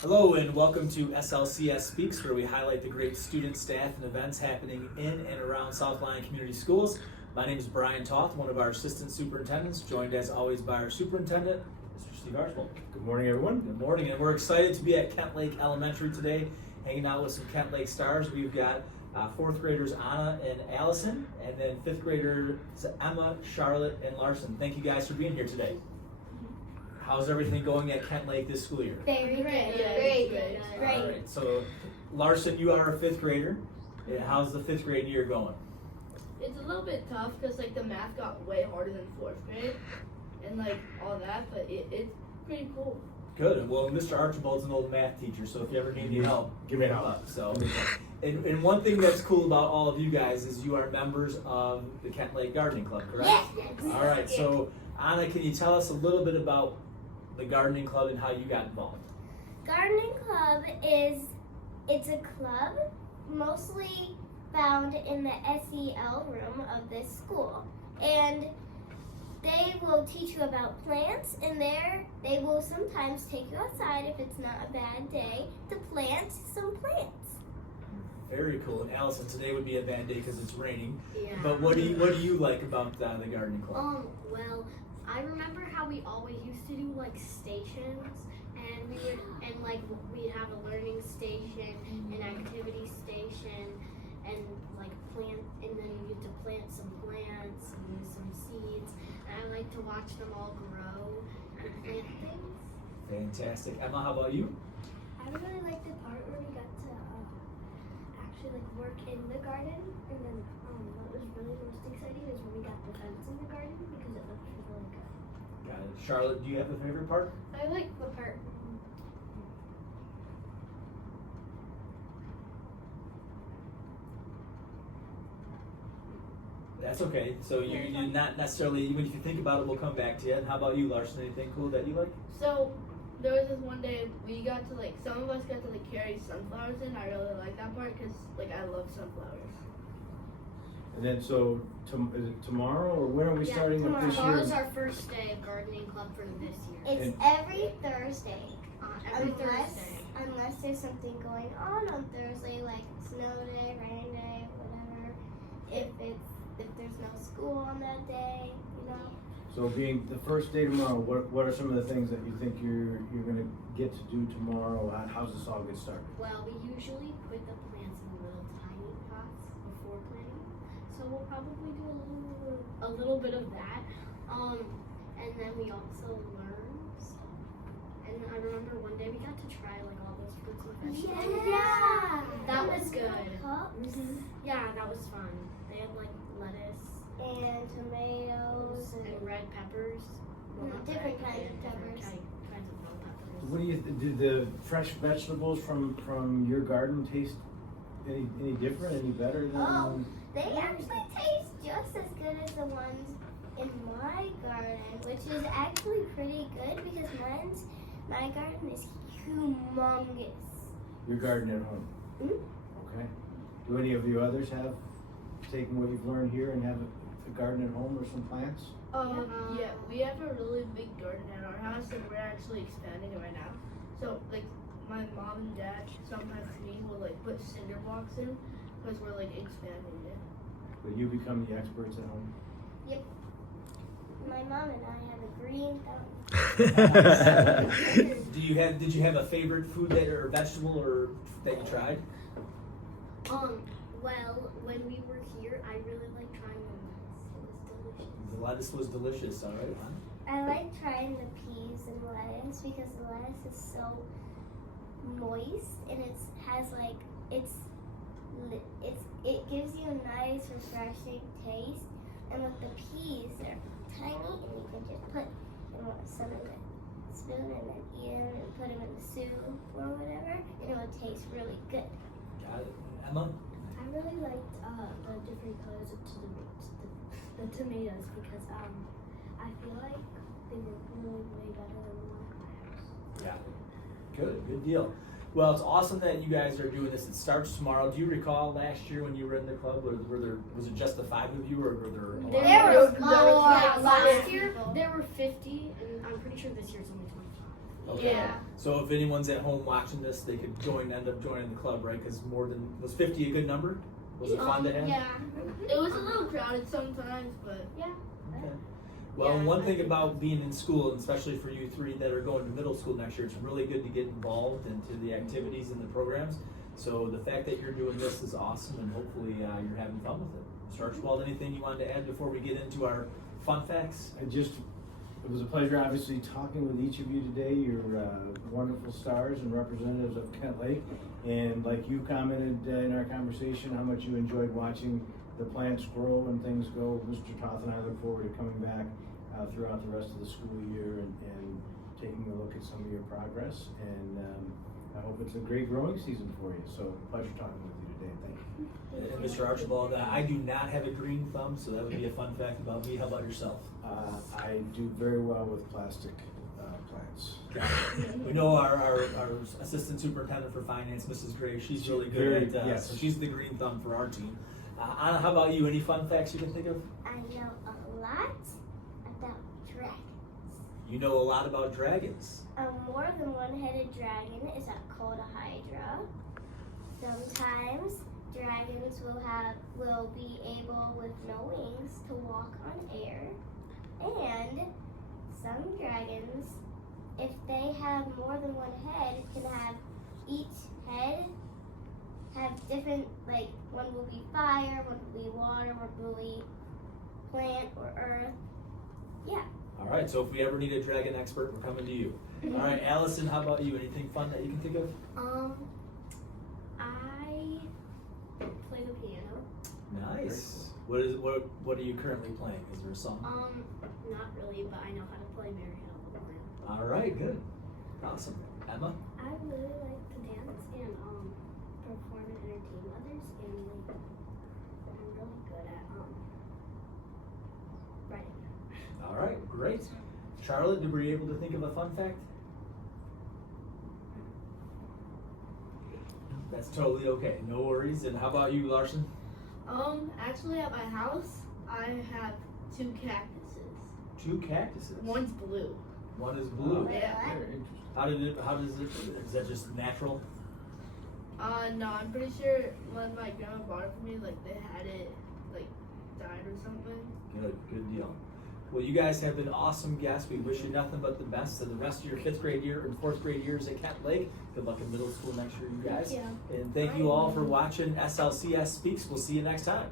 Hello and welcome to SLCS Speaks, where we highlight the great student, staff, and events happening in and around South Lyon Community Schools. My name is Brian Toth, one of our assistant superintendents, joined as always by our superintendent, Mr. Steve Archibald. Good morning, everyone. Good morning, and we're excited to be at Kent Lake Elementary today, hanging out with some Kent Lake stars. We've got fourth graders Anna and Allison, and then fifth graders Emma, Charlotte, and Larson. Thank you guys for being here today. How's everything going at Kent Lake this school year? Very good. Great. All right. So, Larson, you are a fifth grader. How's the fifth grade year going? It's a little bit tough because the math got way harder than fourth grade and all that, but it's pretty cool. Good. Well, Mr. Archibald's an old math teacher, so if you ever need any help, give me help. So, and one thing that's cool about all of you guys is you are members of the Kent Lake Gardening Club, correct? Yes. All right. So, Anna, can you tell us a little bit about the gardening club and how you got involved? Gardening club it's a club mostly found in the SEL room of this school, and they will teach you about plants, and there they will sometimes take you outside if it's not a bad day to plant some plants. Very cool. And Allison, today would be a bad day because it's raining. Yeah. But what do you like about the gardening club? Well, I remember how we always used to do stations, and we'd have a learning station, an activity station, and plant, and then you get to plant some plants and use some seeds. And I like to watch them all grow and plant things. Fantastic. Emma, how about you? I really like the part where we got to actually work in the garden, and then what was really most exciting is when we got the fence in the garden because it looked really good. Got it. Charlotte, do you have a favorite part? I like the part. That's okay. So you're not necessarily, even if you think about it, we'll come back to you. And how about you, Larson? Anything cool that you like? So there was this one day we got to some of us got to carry sunflowers in. I really like that part because I love sunflowers. And then, so is it tomorrow, or when are we starting up this year? Tomorrow's our first day of gardening club for this year. It's every Thursday. Every Thursday. Unless there's something going on Thursday, like snow day, rain day, whatever. If there's no school on that day, So being the first day tomorrow, what are some of the things that you think you're going to get to do tomorrow? How's this all get started? Well, we usually put the plants in little tiny pots before planting, so we'll probably do a little bit of that. And then we also learn stuff. And I remember one day we got to try all those fruits and vegetables. Yeah. That was good. Cups Yeah, that was fun. They had lettuce and tomatoes and red peppers. Well, not different red, kinds of different peppers. kinds of bell peppers. What do the fresh vegetables from your garden taste any different, any better than? Oh, they actually taste just as good as the ones in my garden, which is actually pretty good because my garden is humongous. Your garden at home? Mm-hmm. Okay. Do any of you others have taken what you've learned here and have a garden at home or some plants? Yeah, we have a really big garden at our house, and we're actually expanding it right now. So my mom and dad sometimes will put cinder blocks in because we're expanding it. Will you become the experts at home? Yep. My mom and I have a green thumb. Did you have a favorite food or vegetable or that you tried? Well, when we were here, I really liked trying the lettuce. It was delicious. The lettuce was delicious. All right. Huh? I like trying the peas and lettuce because the lettuce is so moist and it gives you a nice refreshing taste. And with the peas, they're tiny and you can just put some in a spoon and then eat them and put them in the soup or whatever, and it will taste really good. Got it. Emma? I really liked the different colors of the tomatoes because I feel like they were really way better than the one at my house. Yeah. Good deal. Well, it's awesome that you guys are doing this. It starts tomorrow. Do you recall last year when you were in the club, was it just the 5 of you, or were there a lot? There was last more. year there were 50, and I'm pretty sure this year's only 25. Okay. Yeah. So if anyone's at home watching this, they could end up joining the club, right? Because was 50 a good number? Was it fun to have? Yeah. It was a little crowded sometimes, but Okay. Well, Yeah, one I thing think about being in school, and especially for you three that are going to middle school next year, it's really good to get involved into the activities and the programs. So the fact that you're doing this is awesome, and hopefully you're having fun with it. Mr. Archibald, anything you wanted to add before we get into our fun facts? It was a pleasure, obviously, talking with each of you today. You're wonderful stars and representatives of Kent Lake. And like you commented in our conversation, how much you enjoyed watching the plants grow and things go. Mr. Toth and I look forward to coming back throughout the rest of the school year and taking a look at some of your progress. And I hope it's a great growing season for you. So pleasure talking with you today. Thank you. And Mr. Archibald, I do not have a green thumb, so that would be a fun fact about me. How about yourself? I do very well with plastic plants. We know our assistant superintendent for finance, Mrs. Gray, she's really good at yes. so she's the green thumb for our team. Anna, how about you? Any fun facts you can think of? I know a lot about dragons. You know a lot about dragons. A more than one-headed dragon is called a hydra. Sometimes dragons will be able with no wings to walk on air, and some dragons, if they have more than one head, can have each head have different, like one will be fire, one will be water, one will be plant or earth. Yeah. All right, so if we ever need a dragon expert, we're coming to you. All right, Allison, how about you? Anything fun that you can think of? I play the piano. Nice. What are you currently playing? Is there a song? Not really, but I know how to play Mary Had a Little Lamb. All right, good. Awesome. Emma? I really like to dance and perform and entertain others, and like I'm really good at writing. All right, great. Charlotte, were you able to think of a fun fact? That's totally okay. No worries. And how about you, Larson? Actually at my house, I have 2 cactuses. 2 cactuses. One's blue. One is blue. Yeah. Very interesting. How does it, is that just natural? No, I'm pretty sure when my grandma bought it for me, like they had it like died or something. Good deal. Well, you guys have been awesome guests. We wish you nothing but the best in the rest of your 5th grade year and 4th grade years at Kent Lake. Good luck in middle school next year, you guys. Thank you. And thank you all for watching SLCS Speaks. We'll see you next time.